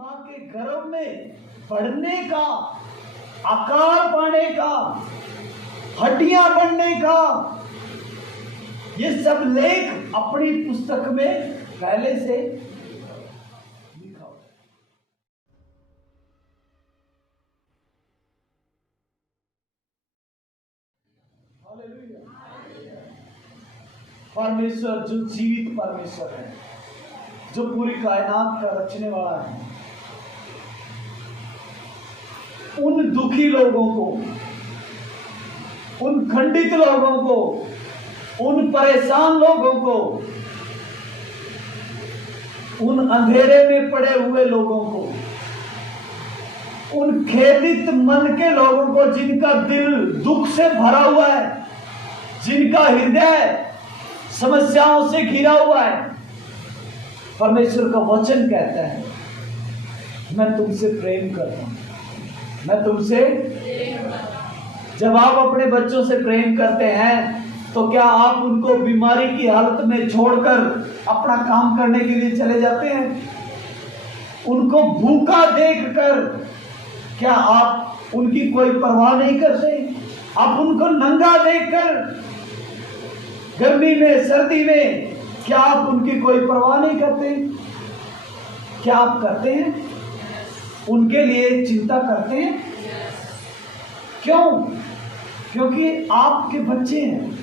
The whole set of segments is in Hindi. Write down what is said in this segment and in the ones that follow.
माँ के गर्भ में बढ़ने का, आकार पाने का, हड्डियां बनने का, ये सब लेख अपनी पुस्तक में पहले से लिखा हुआ है। हालेलुया। परमेश्वर जो जीवित परमेश्वर है, जो पूरी कायनात का रचने वाला है, उन दुखी लोगों को, उन खंडित लोगों को, उन परेशान लोगों को, उन अंधेरे में पड़े हुए लोगों को, उन खेदित मन के लोगों को, जिनका दिल दुख से भरा हुआ है, जिनका हृदय समस्याओं से घिरा हुआ है, परमेश्वर का वचन कहता है मैं तुमसे प्रेम करता हूं, मैं तुमसे। जब आप अपने बच्चों से प्रेम करते हैं तो क्या आप उनको बीमारी की हालत में छोड़कर अपना काम करने के लिए चले जाते हैं? उनको भूखा देखकर क्या आप उनकी कोई परवाह नहीं करते? आप उनको नंगा देखकर गर्मी में, सर्दी में, क्या आप उनकी कोई परवाह नहीं करते? क्या आप करते हैं? उनके लिए चिंता करते हैं? क्यों? क्योंकि आपके बच्चे हैं,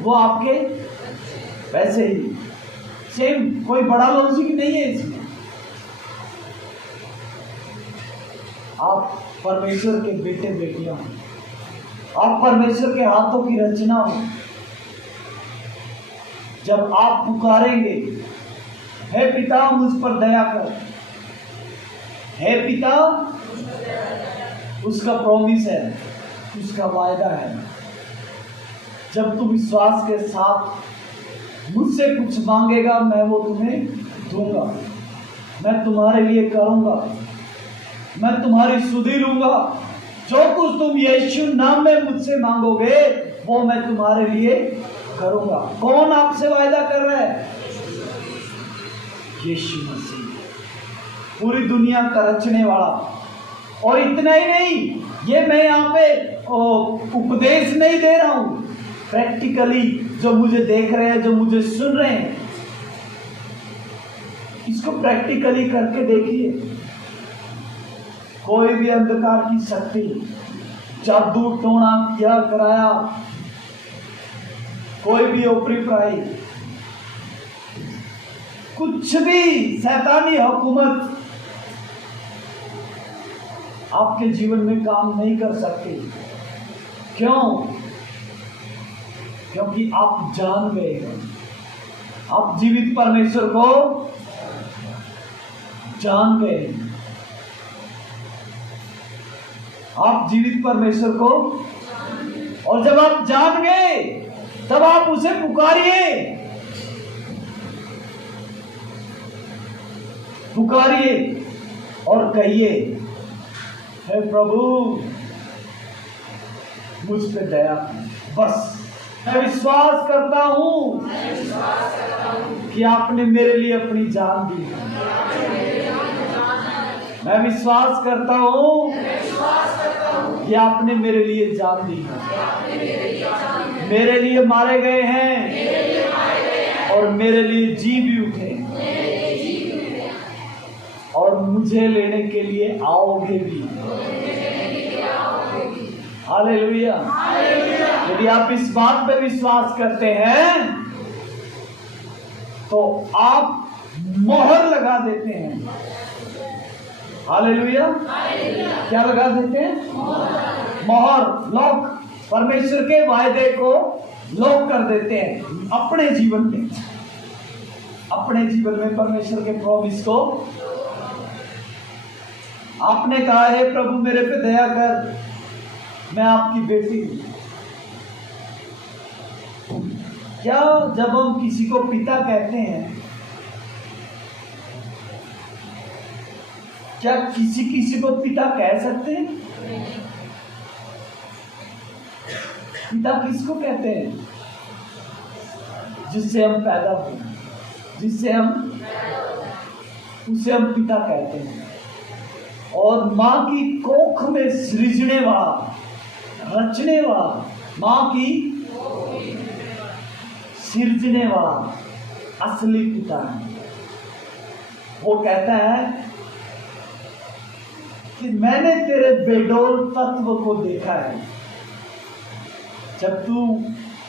वो आपके वैसे ही सेम, कोई बड़ा लॉजिक नहीं है इसमें। आप परमेश्वर के बेटे बेटियां हो, आप परमेश्वर के हाथों की रचना हो। जब आप पुकारेंगे हे पिता मुझ पर दया कर, हे पिता, उसका प्रॉमिस है, उसका वायदा है, जब तुम विश्वास के साथ मुझसे कुछ मांगेगा मैं वो तुम्हें दूंगा, मैं तुम्हारे लिए करूंगा, मैं तुम्हारी सुधि लूंगा। जो कुछ तुम यीशु नाम में मुझसे मांगोगे वो मैं तुम्हारे लिए करूंगा। कौन आपसे वायदा कर रहा है? यीशु मसीह, पूरी दुनिया का रचने वाला। और इतना ही नहीं, ये मैं यहाँ पे उपदेश नहीं दे रहा हूं, प्रैक्टिकली जो मुझे देख रहे हैं, जो मुझे सुन रहे हैं, इसको प्रैक्टिकली करके देखिए। कोई भी अंधकार की शक्ति, जादू टोना किया कराया, कोई भी ओपरी पराई, कुछ भी शैतानी हुकूमत आपके जीवन में काम नहीं कर सकती। क्यों? क्योंकि आप जान गए हैं, आप जीवित परमेश्वर को जान गए, आप जीवित परमेश्वर को। और जब आप जान गए तब आप उसे पुकारिए, पुकारिए और कहिए हे प्रभु मुझ पे दया। बस मैं विश्वास करता हूं कि आपने मेरे लिए अपनी जान दी। मैं विश्वास करता हूं कि आपने मेरे लिए जान दी, मेरे लिए मारे गए हैं और मेरे लिए जी भी उठे और मुझे लेने के लिए आओगे भी। हालेलुया। यदि आप इस बात पे विश्वास करते हैं तो आप मोहर लगा देते हैं। हालेलुया। क्या लगा देते हैं? मोहर, लॉक। परमेश्वर के वायदे को लॉक कर देते हैं अपने जीवन में, अपने जीवन में परमेश्वर के प्रॉमिस को। आपने कहा है प्रभु मेरे पे दया कर, मैं आपकी बेटी हूं। क्या जब हम किसी को पिता कहते हैं, क्या किसी को पिता कह सकते हैं? पिता किसको कहते हैं? जिससे हम पैदा हुए, जिससे हम उसे हम पिता कहते हैं। और माँ की कोख में सृजने वाला, रचने वाला, माँ की सृजने वाला असली पिता है। वो कहता है कि मैंने तेरे बेडोल तत्व को देखा है। जब तू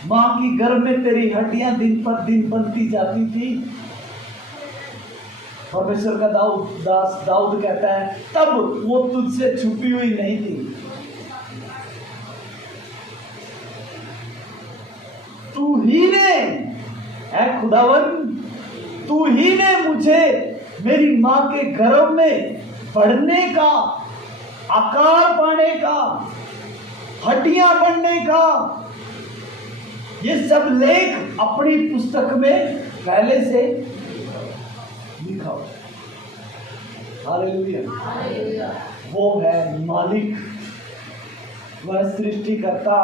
माँ की गर्भ में तेरी हड्डियां दिन पर दिन बनती जाती थी, परमेश्वर का दाऊद कहता है, तब वो तुझसे छुपी हुई नहीं थी। तू ही ने, ऐ खुदावन, तू ही ने मुझे मेरी माँ के गर्भ में बढ़ने का, आकार पाने का, हड्डियां बनने का, ये सब लेख अपनी पुस्तक में पहले से लिखा हुआ। हालेलुया। वो है मालिक, वह सृष्टिकर्ता,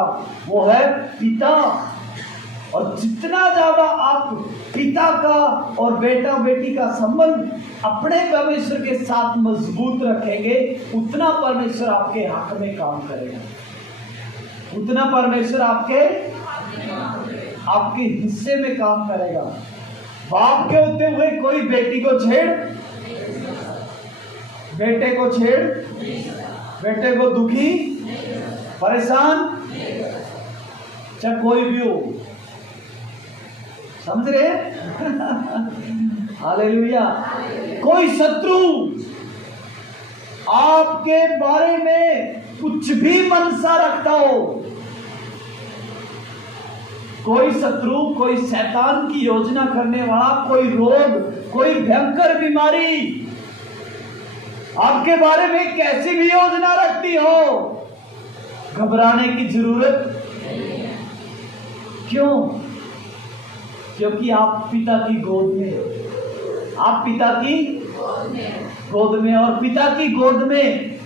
वो है पिता। और जितना ज्यादा आप पिता का और बेटा बेटी का संबंध अपने परमेश्वर के साथ मजबूत रखेंगे, उतना परमेश्वर आपके हक में काम करेगा, उतना परमेश्वर आपके हिस्से में काम करेगा। बाप के होते हुए कोई बेटी को छेड़, बेटे को छेड़, बेटे को दुखी, परेशान, चाहे कोई भी हो, समझ रहे? हालेलुया। कोई शत्रु आपके बारे में कुछ भी मनसा रखता हो, कोई शत्रु, कोई शैतान की योजना करने वाला, कोई रोग, कोई भयंकर बीमारी आपके बारे में कैसी भी योजना रखती हो, घबराने की जरूरत क्यों? क्योंकि आप पिता की गोद में, आप पिता की गोद में, और पिता की गोद में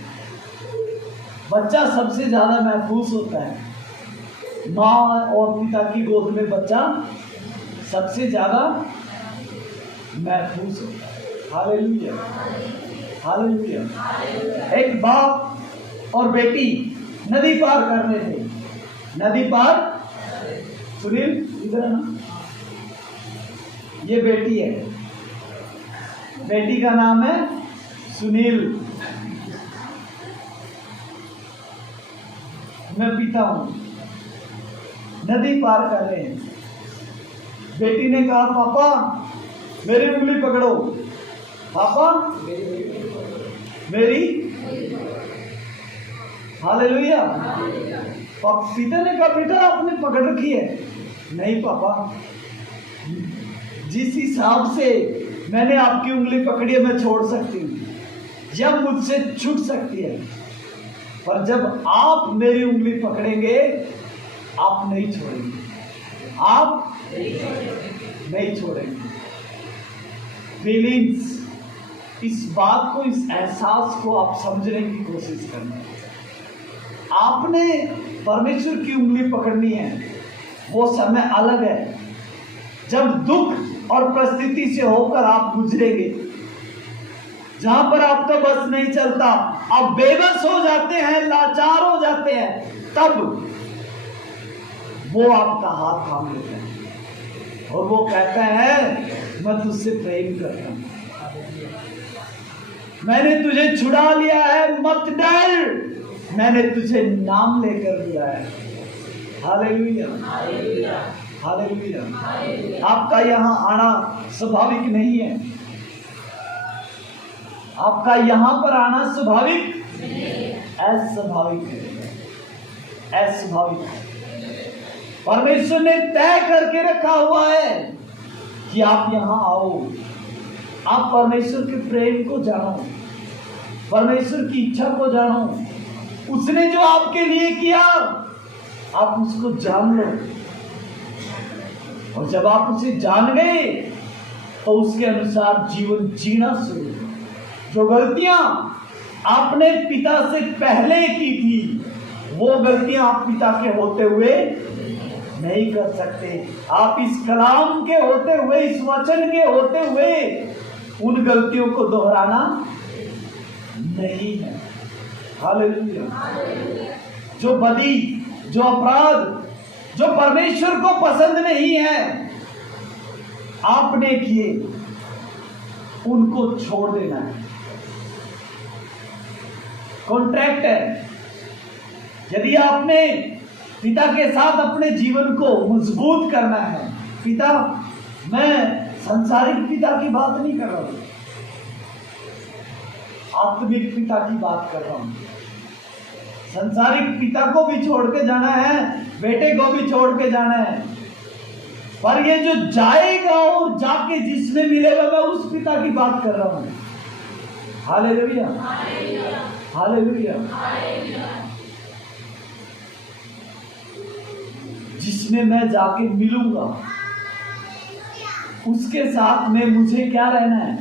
बच्चा सबसे ज्यादा महफूज होता है। माँ और पिता की गोद में बच्चा सबसे ज्यादा महफूज होता है। Hallelujah, hallelujah. एक बाप और बेटी नदी पार कर रहे थे, नदी पार, सुनील इधर ना, ये बेटी है, बेटी का नाम है सुनील, मैं पिता हूं। नदी पार कर रहे हैं, बेटी ने कहा पापा मेरी उंगली पकड़ो, पापा मेरी, हालेलुया। पिता ने कहा बेटा आपने पकड़ रखी है। नहीं पापा, जिस हिसाब से मैंने आपकी उंगली पकड़ी है मैं छोड़ सकती हूँ, जब मुझसे छूट सकती है, पर जब आप मेरी उंगली पकड़ेंगे आप नहीं छोड़ेंगे, आप नहीं छोड़ेंगे। फीलिंग्स, इस बात को, इस एहसास को आप समझने की कोशिश करना। आपने परमेश्वर की उंगली पकड़नी है, वो समय अलग है जब दुख और परिस्थिति से होकर आप गुजरेंगे, जहां पर आपका बस नहीं चलता, आप बेबस हो जाते हैं, लाचार हो जाते हैं, तब वो आपका हाथ थाम लेता है और वो कहता है मैं तुझसे प्रेम करता हूं, मैंने तुझे छुड़ा लिया है, मत डर, मैंने तुझे नाम लेकर बुलाया है। Hallelujah, hallelujah. आपका यहाँ आना स्वाभाविक नहीं है, आपका यहाँ पर आना स्वाभाविक, अस्वाभाविक है, अस्वाभाविक है। परमेश्वर ने तय करके रखा हुआ है कि आप यहाँ आओ, आप परमेश्वर के प्रेम को जानो, परमेश्वर की इच्छा को जानो, उसने जो आपके लिए किया आप उसको जान लो, और जब आप उसे जान गए तो उसके अनुसार जीवन जीना शुरू करो। जो गलतियां आपने पिता से पहले की थी, वो गलतियां आप पिता के होते हुए नहीं कर सकते। आप इस कलाम के होते हुए, इस वचन के होते हुए उन गलतियों को दोहराना नहीं है। हालेलुया। जो बदी, जो अपराध, जो परमेश्वर को पसंद नहीं है आपने किए, उनको छोड़ देना है। कॉन्ट्रैक्ट है। यदि आपने पिता के साथ अपने जीवन को मजबूत करना है, पिता, मैं संसारिक पिता की बात नहीं कर रहा हूं, आत्मिक पिता की बात कर रहा हूं। संसारिक पिता को भी छोड़ के जाना है, बेटे को भी छोड़ के जाना है, पर ये जो जाएगा और जाके जिसमें मिलेगा, मैं उस पिता की बात कर रहा हूं। Hallelujah, hallelujah. जिसमें मैं जाके मिलूंगा, उसके साथ में मुझे क्या रहना है?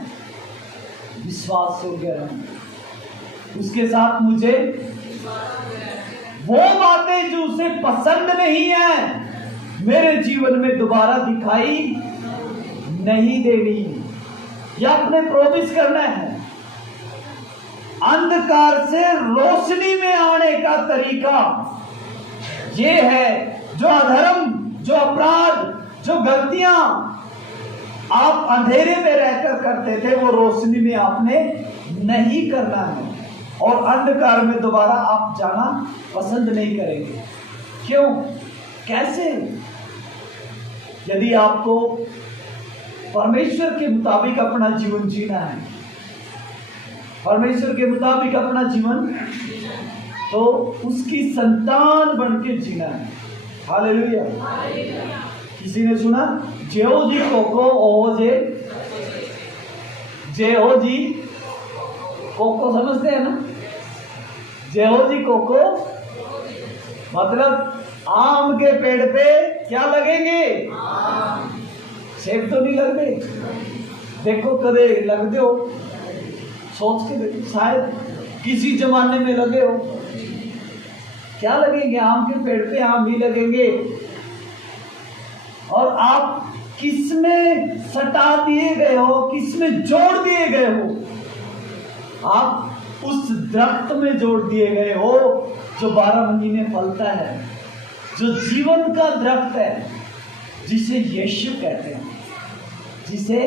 विश्वास योग्य रहना। उसके साथ मुझे वो बातें जो उसे पसंद नहीं है मेरे जीवन में दोबारा दिखाई नहीं देनी, या अपने प्रोमिस करना है। अंधकार से रोशनी में आने का तरीका ये है, जो अधर्म, जो अपराध, जो गलतियां आप अंधेरे में रहकर करते थे, वो रोशनी में आपने नहीं करना है, और अंधकार में दोबारा आप जाना पसंद नहीं करेंगे। क्यों? कैसे? यदि आपको परमेश्वर के मुताबिक अपना जीवन जीना है, परमेश्वर के मुताबिक अपना जीवन, तो उसकी संतान बन के जीना है। हालेलुया। किसी ने सुना, जेहो जी कोको ओहो जे, जेहो जी कोको समझते हैं ना? जेहो जी कोको मतलब आम के पेड़ पे क्या लगेंगे? सेब तो नहीं लगते। देखो कदे लगते हो, सोच के देखो, शायद किसी जमाने में लगे हो। क्या लगेंगे? आम के पेड़ पे आम ही लगेंगे। और आप किसमें सटा दिए गए हो, किसमें जोड़ दिए गए हो? आप उस दरख्त में जोड़ दिए गए हो जो 12 महीने फलता है, जो जीवन का दरख्त है, जिसे यीशु कहते हैं, जिसे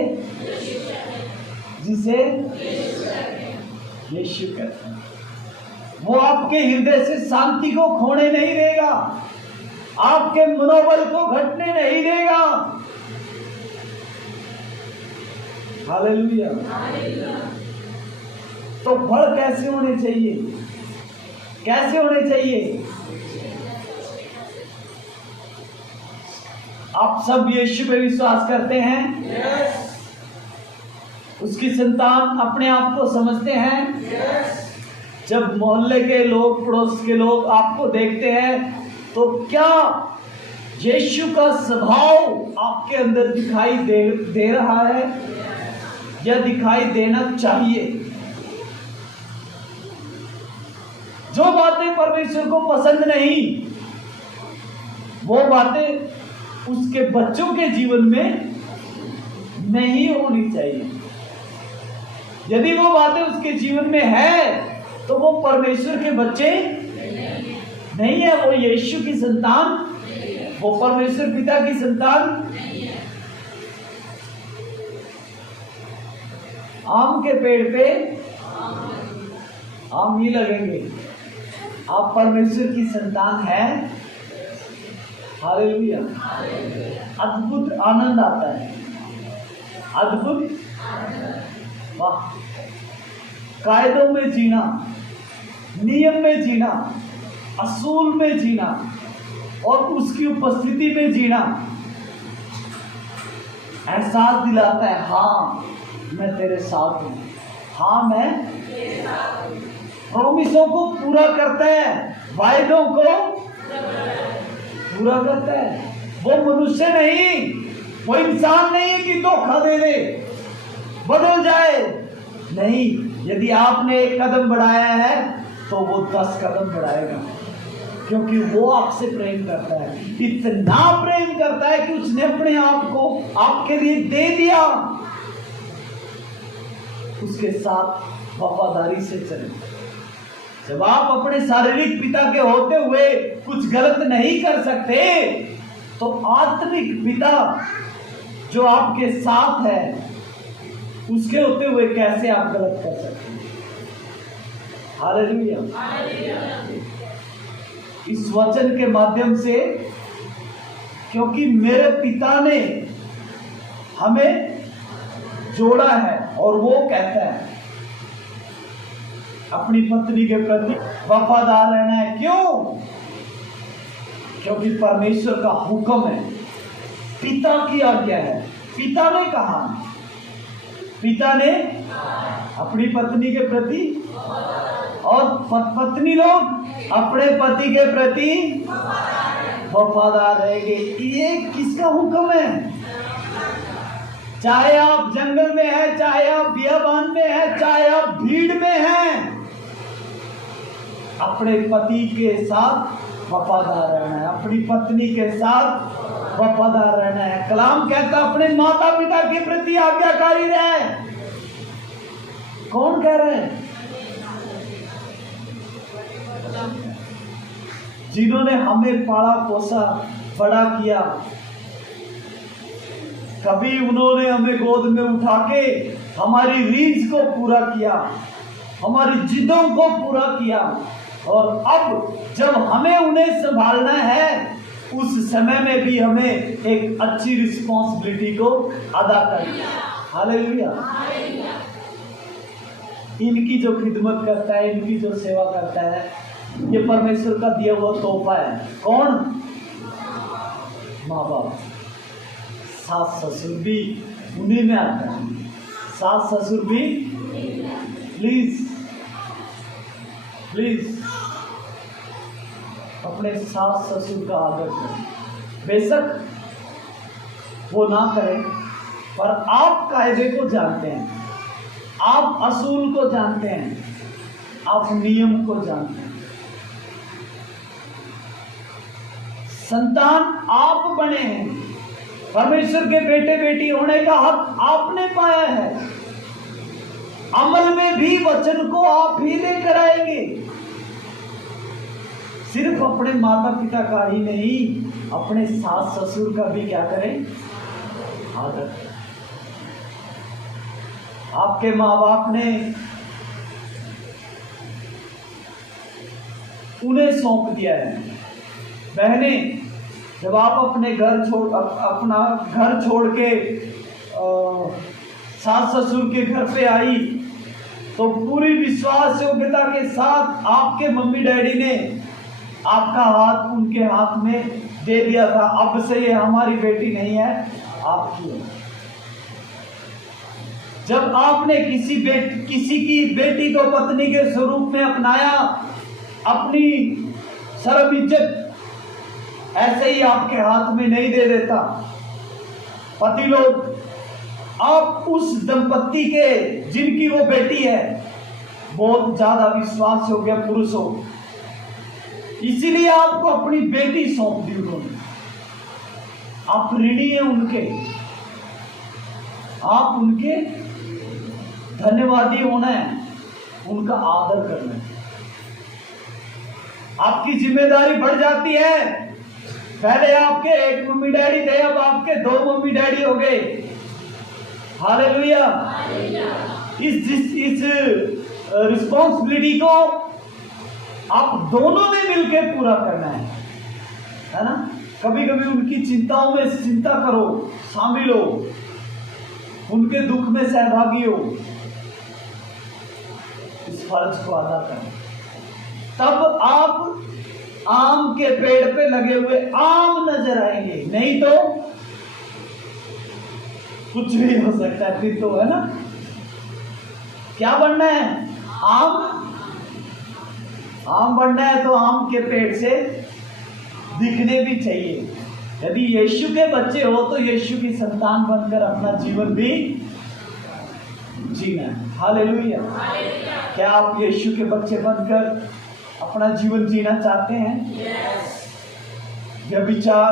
यीशु कहते हैं। वो आपके हृदय से शांति को खोने नहीं देगा, आपके मनोबल को घटने नहीं देगा। हालेलुया। तो फल कैसे होने चाहिए? कैसे होने चाहिए? आप सब यीशु पे विश्वास करते हैं? yes. उसकी संतान अपने आप को समझते हैं? yes. जब मोहल्ले के लोग, पड़ोस के लोग आपको देखते हैं, तो क्या यीशु का स्वभाव आपके अंदर दिखाई दे रहा है, या दिखाई देना चाहिए? जो बातें परमेश्वर को पसंद नहीं, वो बातें उसके बच्चों के जीवन में नहीं होनी चाहिए। यदि वो बातें उसके जीवन में है, तो वो परमेश्वर के बच्चे नहीं है, वो यीशु की संतान, वो परमेश्वर पिता की संतान। आम के पेड़ पे आम ही लगेंगे। आप परमेश्वर की संतान हैं। हालेलुया। अद्भुत आनंद आता है, अद्भुत। वाह। कायदों में जीना, नियम में जीना, असूल में जीना, और उसकी उपस्थिति में जीना एहसास दिलाता है, हाँ मैं तेरे साथ हूं, हाँ मैं प्रॉमिसों को पूरा करता है, वायदों को पूरा करता है। वो मनुष्य नहीं, वो इंसान नहीं कि धोखा दे दे, बदल जाए। नहीं, यदि आपने एक कदम बढ़ाया है तो वो 10 कदम बढ़ाएगा, क्योंकि वो आपसे प्रेम करता है। इतना प्रेम करता है कि उसने अपने आप को आपके लिए दे दिया। उसके साथ वफादारी से चलें। जब आप अपने शारीरिक पिता के होते हुए कुछ गलत नहीं कर सकते, तो आत्मिक पिता जो आपके साथ है उसके होते हुए कैसे आप गलत कर सकते हैं? हालेलुया। इस वचन के माध्यम से, क्योंकि मेरे पिता ने हमें जोड़ा है और वो कहता है अपनी पत्नी के प्रति वफादार रहना है। क्यों? क्योंकि परमेश्वर का हुक्म है, पिता की आज्ञा है। पिता ने कहा, पिता ने अपनी पत्नी के प्रति, और पत्नी लोग अपने पति के प्रति वफादार रहेंगे। ये किसका हुक्म है? चाहे आप जंगल में हैं, चाहे आप बियाबान में हैं, चाहे आप भीड़ में हैं, अपने पति के साथ वफादार रहना है, अपनी पत्नी के साथ वफादार रहना है। कलाम कहता अपने माता पिता के प्रति आज्ञाकारी रहे। कौन कह रहे हैं? जिन्होंने हमें पाला पोसा बड़ा किया, कभी उन्होंने हमें गोद में उठा के हमारी रीझ को पूरा किया, हमारी जिद्दों को पूरा किया, और अब जब हमें उन्हें संभालना है उस समय में भी हमें एक अच्छी रिस्पॉन्सिबिलिटी को अदा करना है। हालेलुया। इनकी जो खिदमत करता है, इनकी जो सेवा करता है, ये परमेश्वर का दिया हुआ तोहफा है। कौन? माँ बाप। सास ससुर भी उन्हीं में आता है। सास ससुर भी प्लीज अपने सास ससुर का आदर करें। बेशक वो ना करें, पर आप कायदे को जानते हैं, आप असूल को जानते हैं, आप नियम को जानते हैं। संतान आप बने हैं, परमेश्वर के बेटे बेटी होने का हक आपने पाया है। अमल में भी वचन को आप ही लेकर आएंगे। सिर्फ अपने माता पिता का ही नहीं, अपने सास ससुर का भी क्या करें? आदर। आपके माँ बाप ने उन्हें सौंप दिया है। बहनें, जब आप अपने अपना घर छोड़ के सास ससुर के घर पे आई, तो पूरी विश्वास योग्यता के साथ आपके मम्मी डैडी ने आपका हाथ उनके हाथ में दे दिया था। अब से ये हमारी बेटी नहीं है, आपकी है। जब आपने किसी की बेटी को पत्नी के स्वरूप में अपनाया, अपनी शर्म इज्जत ऐसे ही आपके हाथ में नहीं दे देता। पति लोग, आप उस दंपत्ति के जिनकी वो बेटी है बहुत ज्यादा विश्वास योग्य पुरुष हो, इसीलिए आपको अपनी बेटी सौंप दी उन्होंने। आप ऋणी हैं उनके, आप उनके धन्यवादी होना है, उनका आदर करना है। आपकी जिम्मेदारी बढ़ जाती है। पहले आपके एक मम्मी डैडी थे, अब आपके 2 मम्मी डैडी हो गए। हालेलुया। इस रिस्पॉन्सिबिलिटी को आप दोनों ने मिलकर पूरा करना है ना। कभी कभी उनकी चिंताओं में चिंता करो, शामिल हो, उनके दुख में सहभागी हो, इस फर्ज को अदा करें। तब आप आम के पेड़ पे लगे हुए आम नजर आएंगे, नहीं तो कुछ भी हो सकता है फिर तो, है ना। क्या बनना है? आम बनना है तो आम के पेड़ से दिखने भी चाहिए। यदि यीशु के बच्चे हो तो यीशु की संतान बनकर अपना जीवन भी जीना है। हालेलुया। क्या आप यीशु के बच्चे बनकर अपना जीवन जीना चाहते हैं? व्यभिचार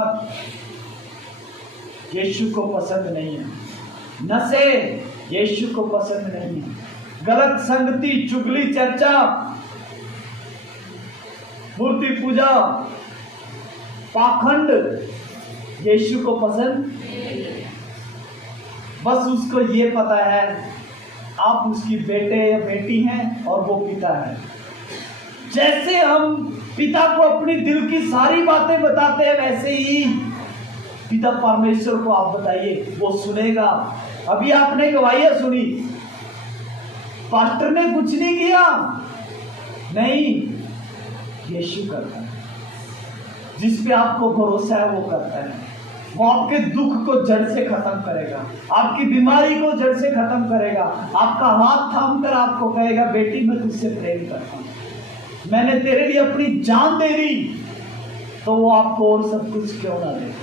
यीशु को पसंद नहीं है, नशे यीशु को पसंद नहीं है, गलत संगति, चुगली, चर्चा, मूर्ति पूजा, पाखंड यीशु को पसंद। बस उसको ये पता है आप उसकी बेटे या बेटी हैं और वो पिता है। जैसे हम पिता को अपनी दिल की सारी बातें बताते हैं, वैसे ही पिता परमेश्वर को आप बताइए, वो सुनेगा। अभी आपने गवाहियां सुनी, पास्टर ने कुछ नहीं किया, नहीं, यीशु करता है। जिस पे आपको भरोसा है वो करता है। वो आपके दुख को जड़ से खत्म करेगा, आपकी बीमारी को जड़ से खत्म करेगा, आपका हाथ थाम कर आपको कहेगा, बेटी मैं तुझसे प्रेम करता हूं, मैंने तेरे लिए अपनी जान दे दी, तो वो आपको और सब कुछ क्यों ना दे।